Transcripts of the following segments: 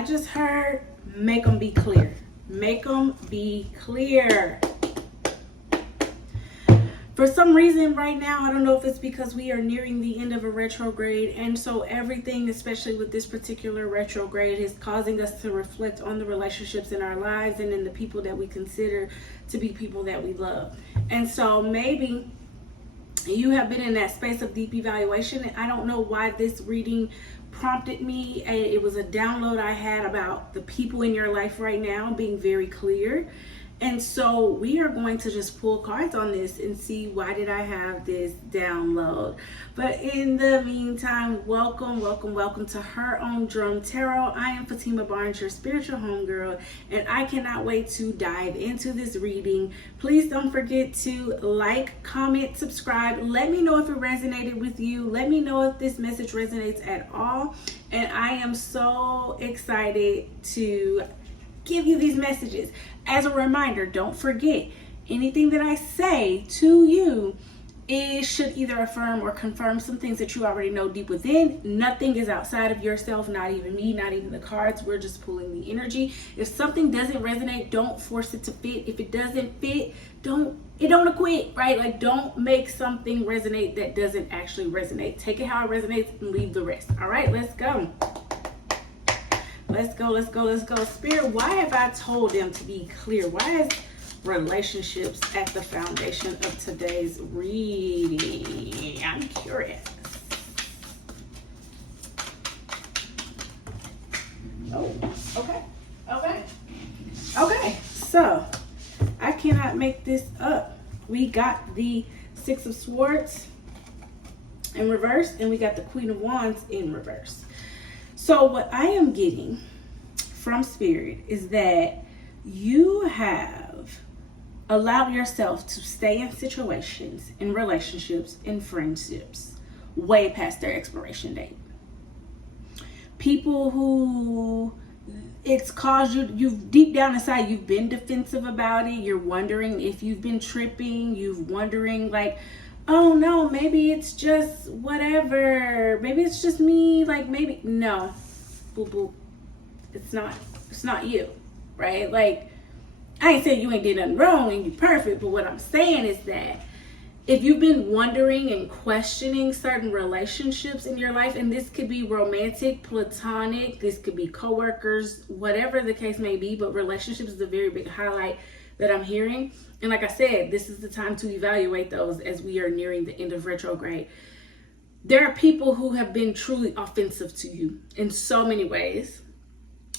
I just heard, make them be clear. Make them be clear. For some reason right now, I don't know if it's because we are nearing the end of a retrograde, and so everything, especially with this particular retrograde, is causing us to reflect on the relationships in our lives and in the people that we consider to be people that we love. And so maybe you have been in that space of deep evaluation. I don't know why this reading prompted me. It was a download I had about the people in your life right now being very clear. And so we are going to just pull cards on this and see why did I have this download. But in the meantime, welcome to Her Own Drum Tarot. I am Fatima Barnes, your spiritual homegirl, and I cannot wait to dive into this reading. Please don't forget to like, comment, subscribe. Let me know if it resonated with you. Let me know if this message resonates at all. And I am so excited to give you these messages. As a reminder, don't forget, anything that I say to you should either affirm or confirm some things that you already know deep within. Nothing is outside of yourself, not even me, not even the cards. We're just pulling the energy. If something doesn't resonate, don't force it to fit. If it doesn't fit, don't acquit, right? Like, don't make something resonate that doesn't actually resonate. Take it how it resonates and leave the rest. All right, let's go. Let's go. Spirit, why have I told them to be clear? Why is relationships at the foundation of today's reading? I'm curious. Oh, okay. So, I cannot make this up. We got the Six of Swords in reverse, and we got the Queen of Wands in reverse. So what I am getting from Spirit is that you have allowed yourself to stay in situations, in relationships, in friendships, way past their expiration date. People who it's caused you've deep down inside, you've been defensive about it. You're wondering if you've been tripping. You've wondering like, oh no, maybe it's just whatever. Maybe it's just me. Like, maybe no, boo boo. It's not you, right? Like, I ain't saying you ain't did nothing wrong and you perfect, but what I'm saying is that if you've been wondering and questioning certain relationships in your life, and this could be romantic, platonic, this could be coworkers, whatever the case may be, but relationships is a very big highlight that I'm hearing. And like I said, this is the time to evaluate those as we are nearing the end of retrograde. There are people who have been truly offensive to you in so many ways,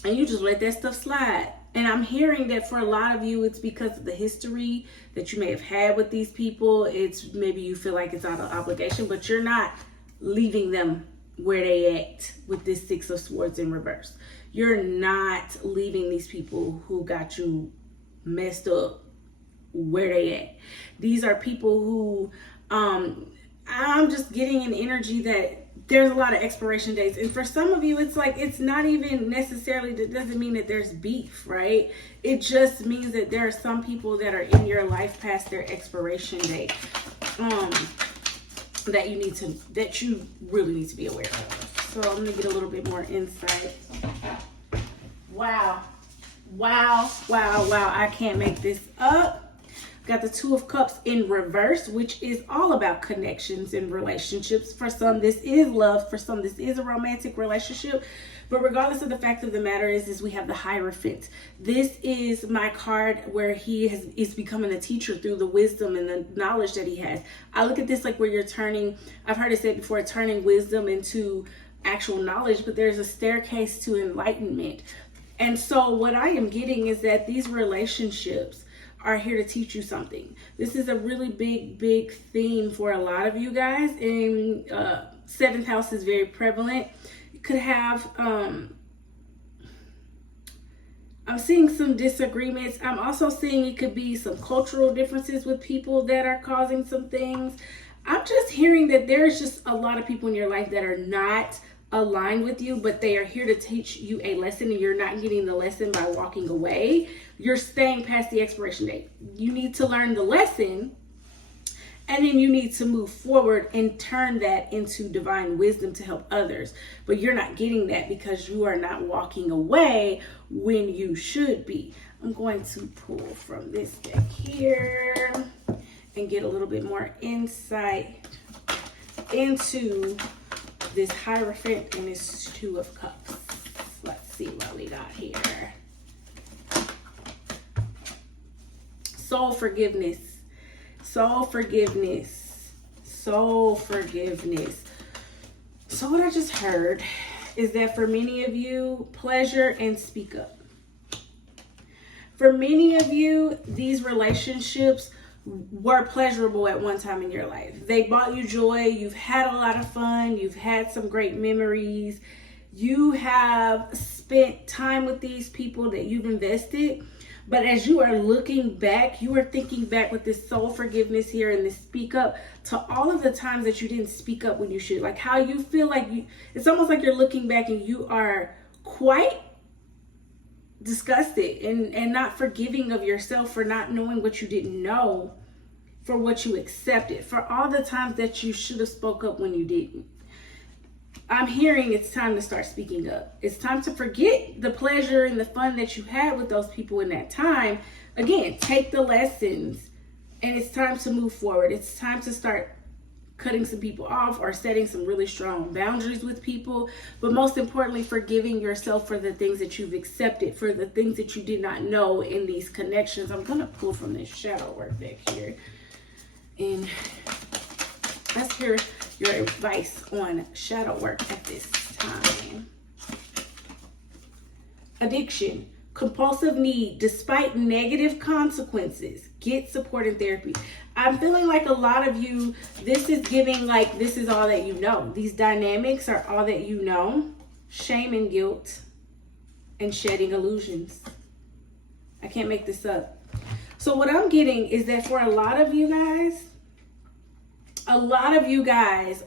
and you just let that stuff slide. And I'm hearing that for a lot of you, it's because of the history that you may have had with these people. It's maybe you feel like it's out of obligation, but you're not leaving them where they at with this Six of Swords in reverse. You're not leaving these people who got you messed up where they at. These are people who I'm just getting an energy that there's a lot of expiration dates, and for some of you it's like it's not even necessarily, that doesn't mean that there's beef, right? It just means that there are some people that are in your life past their expiration date that you really need to be aware of. So I'm gonna get a little bit more insight. Wow, I can't make this up. Got the Two of Cups in reverse, which is all about connections and relationships. For some, this is love. For some, this is a romantic relationship. But regardless of the fact of the matter is we have the Hierophant. This is my card where he is becoming a teacher through the wisdom and the knowledge that he has. I look at this like where you're turning, I've heard it said before, turning wisdom into actual knowledge, but there's a staircase to enlightenment. And so what I am getting is that these relationships are here to teach you something. This is a really big theme for a lot of you guys, and seventh house is very prevalent. You could have I'm seeing some disagreements. I'm also seeing it could be some cultural differences with people that are causing some things. I'm just hearing that there's just a lot of people in your life that are not aligned with you, but they are here to teach you a lesson, and you're not getting the lesson by walking away. You're staying past the expiration date. You need to learn the lesson And then you need to move forward and turn that into divine wisdom to help others. But you're not getting that because you are not walking away when you should be. I'm going to pull from this deck here and get a little bit more insight into this Hierophant and this Two of Cups. Let's see what we got here. Soul forgiveness. Soul forgiveness. Soul forgiveness. So what I just heard is that for many of you, pleasure and speak up. For many of you, these relationships were pleasurable at one time in your life. They brought you joy. You've had a lot of fun. You've had some great memories. You have spent time with these people that you've invested. But as you are looking back, you are thinking back with this soul forgiveness here and this speak up to all of the times that you didn't speak up when you should. Like how you feel like it's almost like you're looking back and you are quite disgusted and not forgiving of yourself for not knowing what you didn't know, for what you accepted, for all the times that you should have spoke up when you didn't. I'm hearing it's time to start speaking up. It's time to forget the pleasure and the fun that you had with those people in that time. Again, take the lessons and it's time to move forward. It's time to start cutting some people off or setting some really strong boundaries with people. But most importantly, forgiving yourself for the things that you've accepted, for the things that you did not know in these connections. I'm going to pull from this shadow work back here. And let's hear your advice on shadow work at this time. Addiction, compulsive need, despite negative consequences, get support and therapy. I'm feeling like a lot of you, this is giving like this is all that you know. These dynamics are all that you know. Shame and guilt and shedding illusions. I can't make this up. So what I'm getting is that for a lot of you guys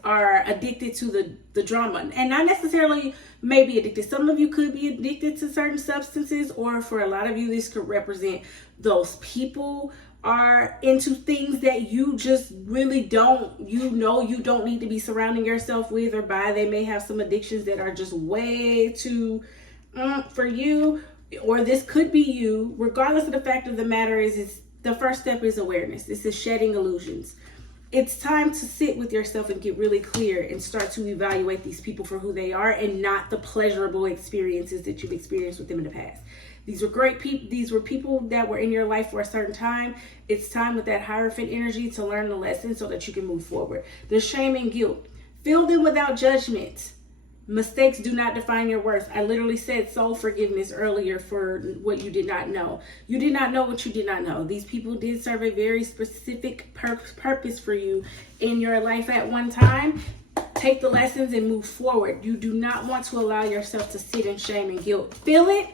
are addicted to the drama, and not necessarily maybe addicted. Some of you could be addicted to certain substances, or for a lot of you, this could represent those people are into things that you just really don't need to be surrounding yourself with or by. They may have some addictions that are just way too for you, or this could be you. Regardless of the fact of the matter is the first step is awareness. This is shedding illusions. It's time to sit with yourself and get really clear and start to evaluate these people for who they are and not the pleasurable experiences that you've experienced with them in the past. These were great people. These were people that were in your life for a certain time. It's time with that Hierophant energy to learn the lesson so that you can move forward. The shame and guilt. Feel them without judgment. Mistakes do not define your worth. I literally said soul forgiveness earlier for what you did not know. You did not know what you did not know. These people did serve a very specific purpose for you in your life at one time. Take the lessons and move forward. You do not want to allow yourself to sit in shame and guilt. Feel it,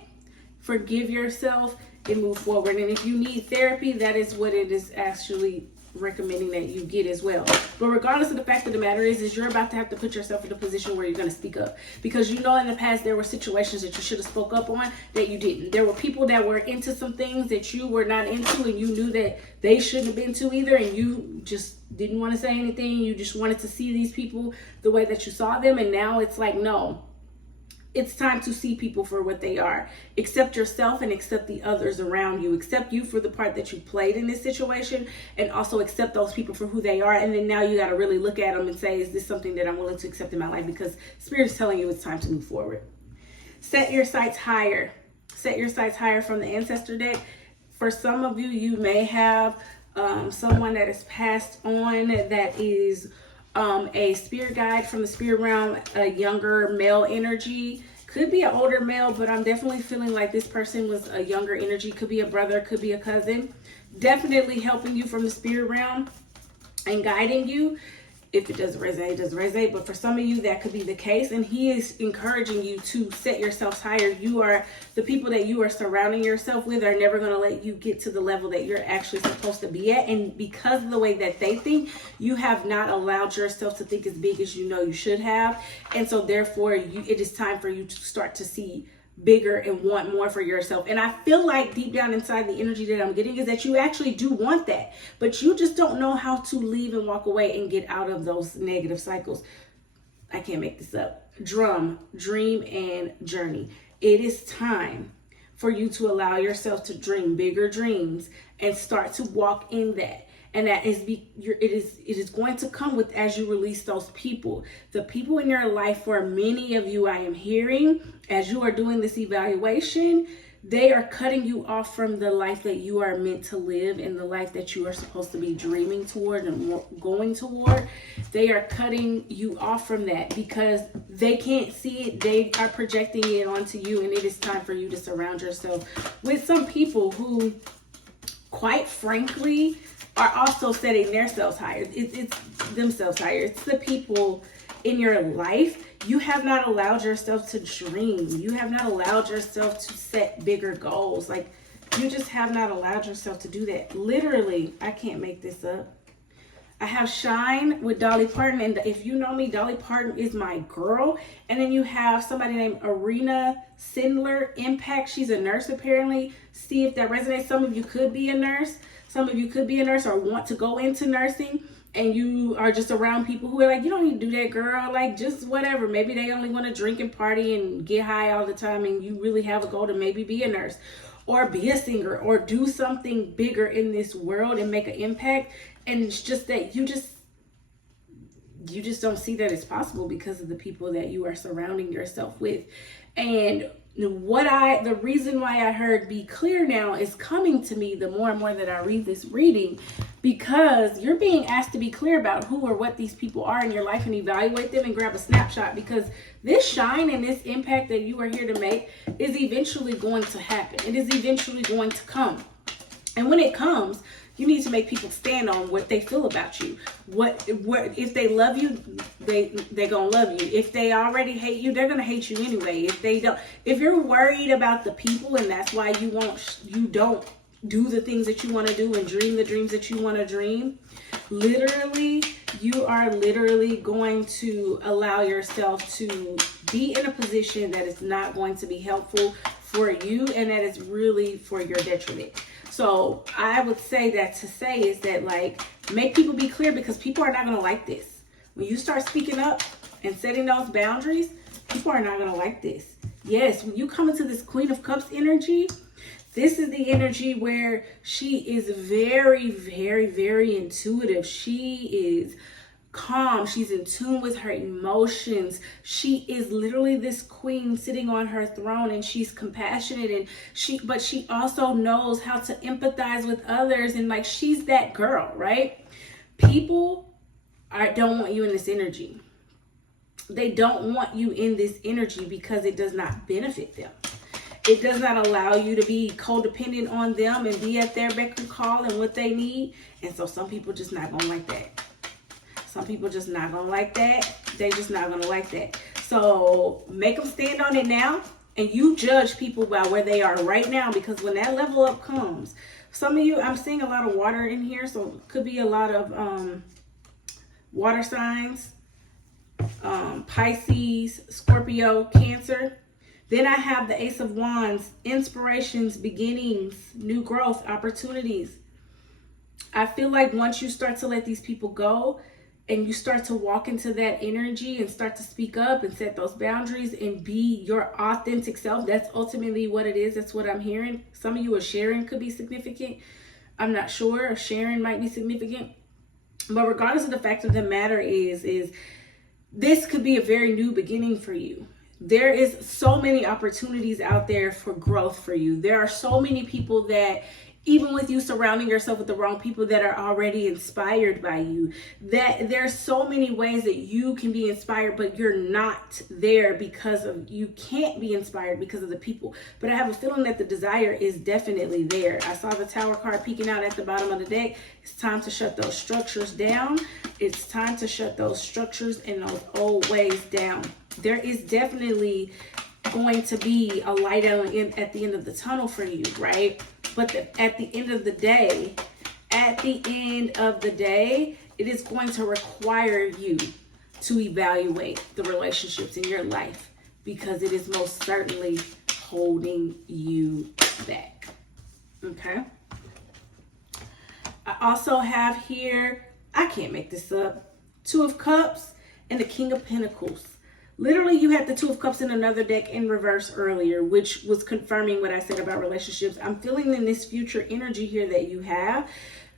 forgive yourself, and move forward. And if you need therapy, that is what it is actually recommending that you get as well. But regardless of the fact of the matter is you're about to have to put yourself in a position where you're going to speak up, because you know in the past there were situations that you should have spoke up on that you didn't. There were people that were into some things that you were not into, and you knew that they shouldn't have been to either, and you just didn't want to say anything. You just wanted to see these people the way that you saw them, and now it's like, no, it's time to see people for what they are. Accept yourself and accept the others around you. Accept you for the part that you played in this situation, and also accept those people for who they are. And then now you got to really look at them and say, is this something that I'm willing to accept in my life? Because Spirit is telling you it's time to move forward. Set your sights higher. Set your sights higher from the Ancestor deck. For some of you, you may have someone that has passed on that is a spirit guide from the spirit realm, a younger male energy. Could be an older male, but I'm definitely feeling like this person was a younger energy. Could be a brother, could be a cousin. Definitely helping you from the spirit realm and guiding you. If it doesn't resonate, it doesn't resonate. But for some of you, that could be the case. And he is encouraging you to set yourselves higher. You are, the people that you are surrounding yourself with are never going to let you get to the level that you're actually supposed to be at. And because of the way that they think, you have not allowed yourself to think as big as you know you should have. And so therefore, it is time for you to start to see bigger and want more for yourself. And I feel like deep down inside, the energy that I'm getting is that you actually do want that, but you just don't know how to leave and walk away and get out of those negative cycles. I can't make this up. Dream and journey. It is time for you to allow yourself to dream bigger dreams and start to walk in that. And that is it is going to come with, as you release those people. The people in your life, for many of you, I am hearing as you are doing this evaluation, they are cutting you off from the life that you are meant to live and the life that you are supposed to be dreaming toward and going toward. They are cutting you off from that because they can't see it. They are projecting it onto you, and it is time for you to surround yourself with some people who, quite frankly, are also setting themselves higher. It's themselves higher. It's the people in your life. You have not allowed yourself to dream. You have not allowed yourself to set bigger goals. Like, you just have not allowed yourself to do that. Literally, I can't make this up. I have Shine with Dolly Parton. And if you know me, Dolly Parton is my girl. And then you have somebody named Arena Sindler, Impact. She's a nurse, apparently. See if that resonates. Some of you could be a nurse. Some of you could be a nurse or want to go into nursing. And you are just around people who are like, you don't need to do that, girl. Like, just whatever. Maybe they only want to drink and party and get high all the time. And you really have a goal to maybe be a nurse or be a singer or do something bigger in this world and make an impact. And it's just that you just don't see that it's possible because of the people that you are surrounding yourself with. And the reason why I heard be clear now is coming to me the more and more that I read this reading, because you're being asked to be clear about who or what these people are in your life and evaluate them and grab a snapshot, because this shine and this impact that you are here to make is eventually going to happen. It is eventually going to come. And when it comes, you need to make people stand on what they feel about you. What if they love you, they gonna love you. If they already hate you, they're gonna hate you anyway. If you're worried about the people and that's why you don't do the things that you want to do and dream the dreams that you want to dream, literally, you are literally going to allow yourself to be in a position that is not going to be helpful for you and that is really for your detriment. So I would say that like, make people be clear, because people are not going to like this. When you start speaking up and setting those boundaries, people are not going to like this. Yes, when you come into this Queen of Cups energy, this is the energy where she is very, very, very intuitive. She is calm. She's in tune with her emotions. She is literally this queen sitting on her throne, and she's compassionate, and but she also knows how to empathize with others, and like, she's that girl, right? People don't want you in this energy. They don't want you in this energy because it does not benefit them. It does not allow you to be codependent on them and be at their beck and call and what they need. And so some people just not gonna like that. Some people just not gonna like that. They just not gonna like that. So make them stand on it now, and you judge people by where they are right now, because when that level up comes, some of you, I'm seeing a lot of water in here, so it could be a lot of water signs, Pisces, Scorpio, Cancer. Then I have the Ace of Wands, inspirations, beginnings, new growth, opportunities. I feel like once you start to let these people go, and you start to walk into that energy and start to speak up and set those boundaries and be your authentic self, that's ultimately what it is. That's what I'm hearing. Some of you are sharing could be significant. I'm not sure. Sharing might be significant. But regardless of the fact of the matter is this could be a very new beginning for you. There is so many opportunities out there for growth for you. There are so many people that, even with you surrounding yourself with the wrong people, that are already inspired by you, that there's so many ways that you can be inspired, but you're not there because of, you can't be inspired because of the people. But I have a feeling that the desire is definitely there. I saw the Tower card peeking out at the bottom of the deck. It's time to shut those structures down. It's time to shut those structures and those old ways down. There is definitely going to be a light at the end of the tunnel for you, right? But at the end of the day, it is going to require you to evaluate the relationships in your life, because it is most certainly holding you back. Okay. I also have here, I can't make this up, Two of Cups and the King of Pentacles. Literally, you had the Two of Cups in another deck in reverse earlier, which was confirming what I said about relationships. I'm feeling in this future energy here that you have,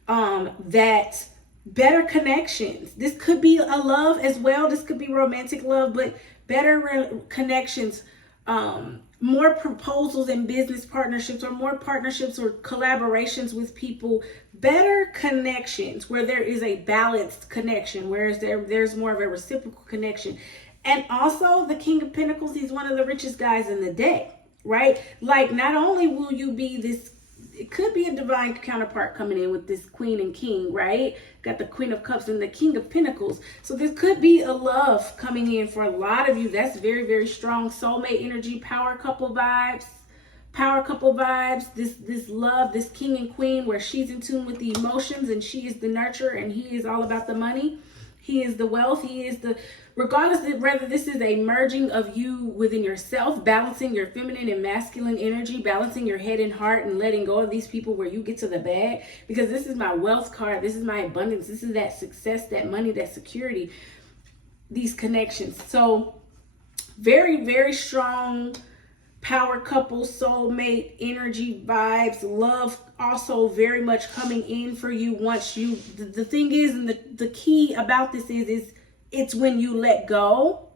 that better connections. This could be a love as well. This could be romantic love, but better connections, more proposals and business partnerships, or more partnerships or collaborations with people, better connections where there is a balanced connection, whereas there's more of a reciprocal connection. And also the King of Pentacles, he's one of the richest guys in the deck, right? Like, not only will you be this, it could be a divine counterpart coming in with this Queen and King, right? Got the Queen of Cups and the King of Pentacles. So there could be a love coming in for a lot of you. That's very, very strong soulmate energy, power couple vibes. Power couple vibes, this love, this King and Queen, where she's in tune with the emotions and she is the nurturer and he is all about the money. He is the wealth. He is the, regardless of whether this is a merging of you within yourself, balancing your feminine and masculine energy, balancing your head and heart, and letting go of these people where you get to the bag. Because this is my wealth card. This is my abundance. This is that success, that money, that security, these connections. So very, very strong power couple, soulmate energy vibes, love also very much coming in for you once you, the thing is, and the key about this is it's when you let go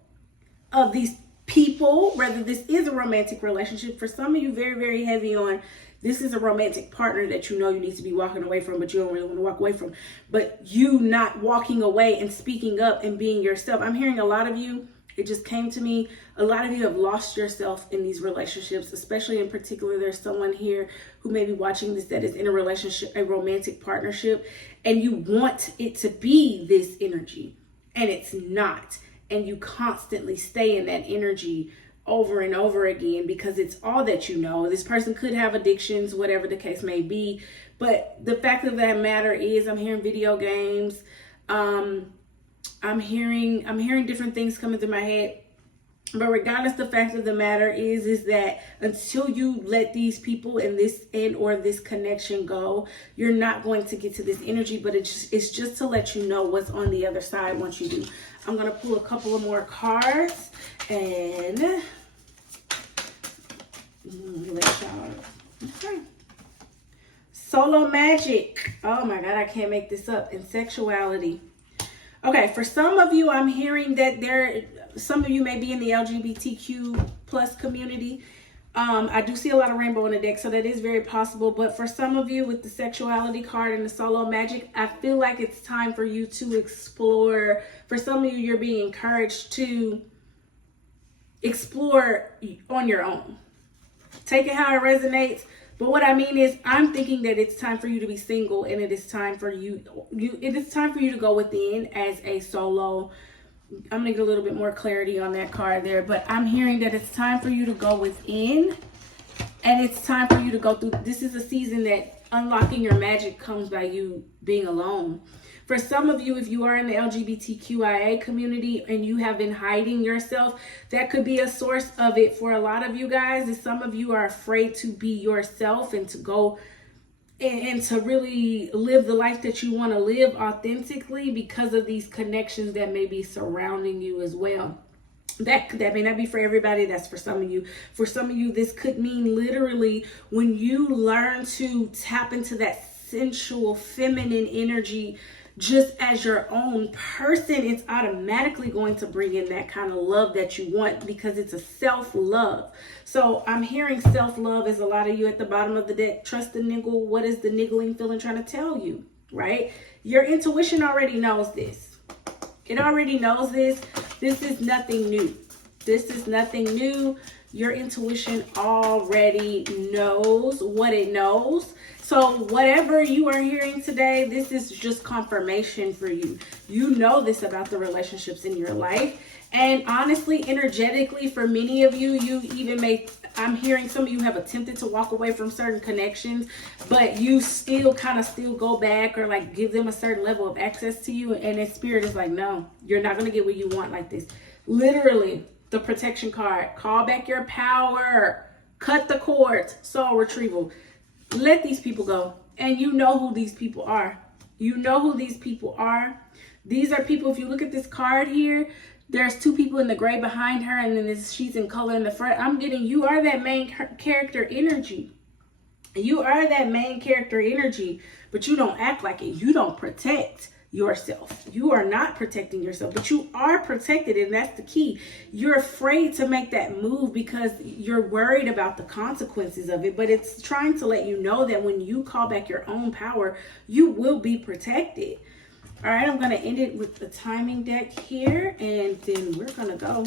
of these people, whether this is a romantic relationship. For some of you, very, very heavy on, this is a romantic partner that you know you need to be walking away from, but you don't really want to walk away from. But you not walking away and speaking up and being yourself. I'm hearing a lot of you, it just came to me, a lot of you have lost yourself in these relationships, especially in particular, there's someone here who may be watching this that is in a relationship, a romantic partnership, and you want it to be this energy, and it's not. And you constantly stay in that energy over and over again because it's all that you know. This person could have addictions, whatever the case may be. But the fact of that matter is, I'm hearing video games. I'm hearing different things coming through my head. But regardless, the fact of the matter is that until you let these people and this connection go, you're not going to get to this energy. But it's just to let you know what's on the other side once you do. I'm going to pull a couple of more cards and let y'all. Okay. Solo magic. Oh my God, I can't make this up. And sexuality. Okay, for some of you, I'm hearing that some of you may be in the LGBTQ plus community. I do see a lot of rainbow in the deck, so that is very possible. But for some of you with the sexuality card and the solo magic, I feel like it's time for you to explore. For some of you, you're being encouraged to explore on your own. Take it how it resonates. But what I mean is, I'm thinking that it's time for you to be single, and it is time for you to go within as a solo. I'm gonna get a little bit more clarity on that card there, but I'm hearing that it's time for you to go within, and it's time for you to go through. This is a season that unlocking your magic comes by you being alone. For some of you, if you are in the LGBTQIA community and you have been hiding yourself, that could be a source of it. For a lot of you guys, is some of you are afraid to be yourself and to go and to really live the life that you want to live authentically because of these connections that may be surrounding you as well. That may not be for everybody. That's for some of you. For some of you, this could mean literally when you learn to tap into that sensual feminine energy just as your own person, it's automatically going to bring in that kind of love that you want because it's a self-love. So I'm hearing self-love as a lot of you at the bottom of the deck. Trust the niggle. What is the niggling feeling trying to tell you, right? Your intuition already knows this. It already knows this. This is nothing new. This is nothing new. Your intuition already knows what it knows. So whatever you are hearing today, this is just confirmation for you. You know this about the relationships in your life. And honestly, energetically, for many of you, I'm hearing some of you have attempted to walk away from certain connections, but you still go back or like give them a certain level of access to you. And that spirit is like, no, you're not going to get what you want like this. Literally, the protection card, call back your power. Cut the cords. Soul retrieval. Let these people go. And you know who these people are. You know who these people are. These are people, if you look at this card here, there's two people in the gray behind her, and then she's in color in the front. I'm getting, you are that main character energy. You are that main character energy, but you don't act like it. You don't protect yourself. You are not protecting yourself, but you are protected, and that's the key. You're afraid to make that move because you're worried about the consequences of it, but it's trying to let you know that when you call back your own power, you will be protected. All right, I'm going to end it with the timing deck here, and then we're going to go.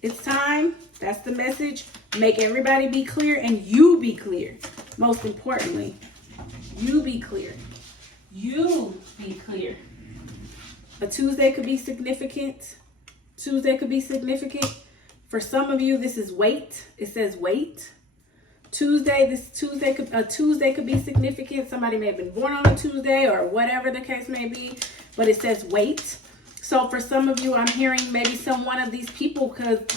It's time. That's the message. Make everybody be clear, and you be clear. Most importantly, you be clear. You be clear. A Tuesday could be significant. Tuesday could be significant. For some of you, this is wait. It says wait. Tuesday could be significant. Somebody may have been born on a Tuesday or whatever the case may be, but it says wait. So for some of you, I'm hearing maybe some one of these people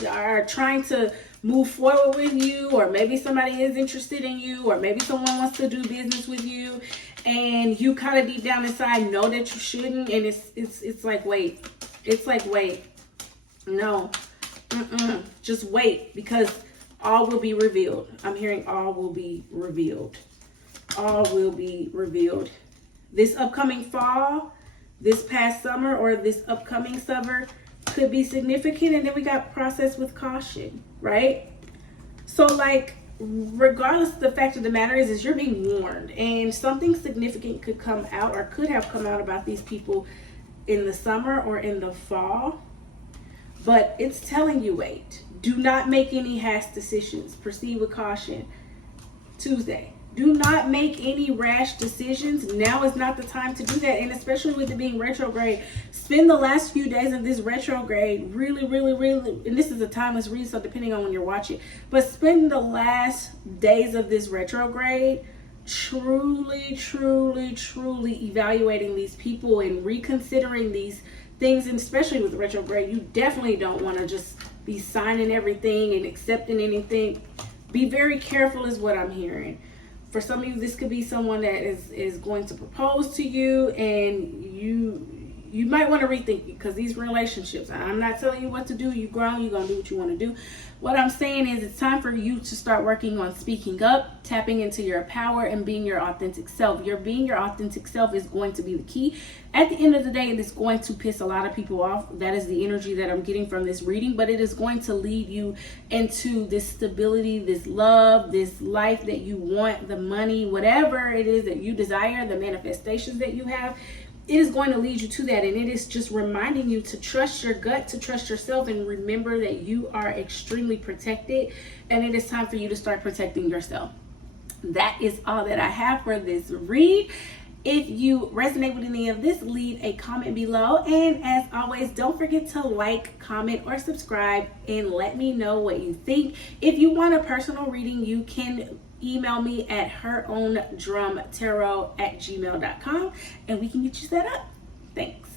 are trying to move forward with you, or maybe somebody is interested in you, or maybe someone wants to do business with you, and you kind of deep down inside know that you shouldn't, and it's like wait. It's like wait. No. Just wait, because all will be revealed. I'm hearing all will be revealed. All will be revealed. This upcoming fall, this past summer, or this upcoming summer could be significant. And then we got process with caution, right? So like, regardless, the fact of the matter is you're being warned, and something significant could come out, or could have come out about these people in the summer or in the fall. But it's telling you, wait. Do not make any rash decisions. Proceed with caution. Tuesday. Do not make any rash decisions. Now is not the time to do that. And especially with it being retrograde, spend the last few days of this retrograde really, and this is a timeless read, so depending on when you're watching, but spend the last days of this retrograde truly evaluating these people and reconsidering these things. And especially with retrograde, you definitely don't want to just be signing everything and accepting anything. Be very careful is what I'm hearing. For some of you, this could be someone that is going to propose to you, and you might want to rethink it, because these relationships, I'm not telling you what to do. You're grown, you're going to do what you want to do. What I'm saying is it's time for you to start working on speaking up, tapping into your power, and being your authentic self. Being your authentic self is going to be the key. At the end of the day, it is going to piss a lot of people off. That is the energy that I'm getting from this reading, but it is going to lead you into this stability, this love, this life that you want, the money, whatever it is that you desire, the manifestations that you have. It is going to lead you to that, and it is just reminding you to trust your gut, to trust yourself, and remember that you are extremely protected, and it is time for you to start protecting yourself. That is all that I have for this read. If you resonate with any of this, leave a comment below, and as always, don't forget to like, comment, or subscribe, and let me know what you think. If you want a personal reading, you can email me at herowndrumtarot@gmail.com, and we can get you set up. Thanks.